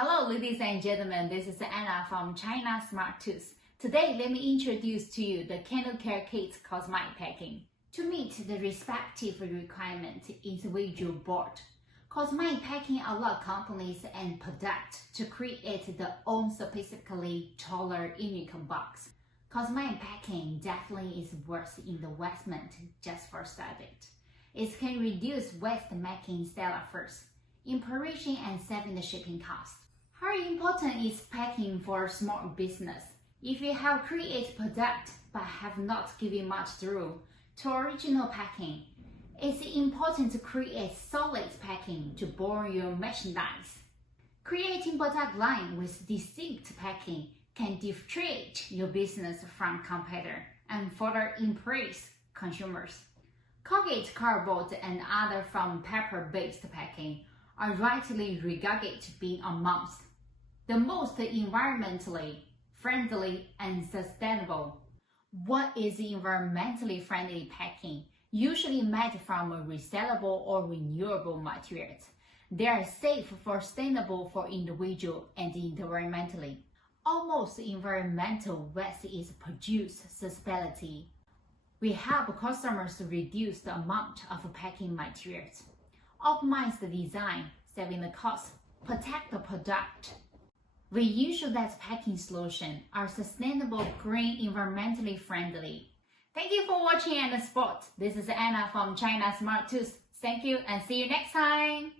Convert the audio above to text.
Hello ladies and gentlemen, this is Anna from China Smiletools. Today let me introduce to you the candle care kit cosmetic packing. To meet the respective requirements individual board, cosmetic packing allows companies and products to create their own specifically tailored unique box. Cosmetic packing definitely is worth the investment just for started. It can reduce waste making seller first, impression and saving the shipping cost. How important is packing for small business? If you have created product but have not given much through to original packing, it's important to create solid packing to borrow your merchandise. Creating product line with distinct packing can differentiate your business from competitor and further impress consumers. Corrugated cardboard and other from paper-based packing are rightly regarded being amongst the most environmentally friendly and sustainable. What is environmentally friendly packing? Usually made from recyclable or renewable materials. They are safe, sustainable for individual and environmentally. Almost environmental waste is produced sustainability. We help customers reduce the amount of packing materials, optimize the design, saving the cost, protect the product. We ensure that packing solutions are sustainable, green, environmentally friendly. Thank you for watching and support. This is Anna from China Smiletools. Thank you and see you next time.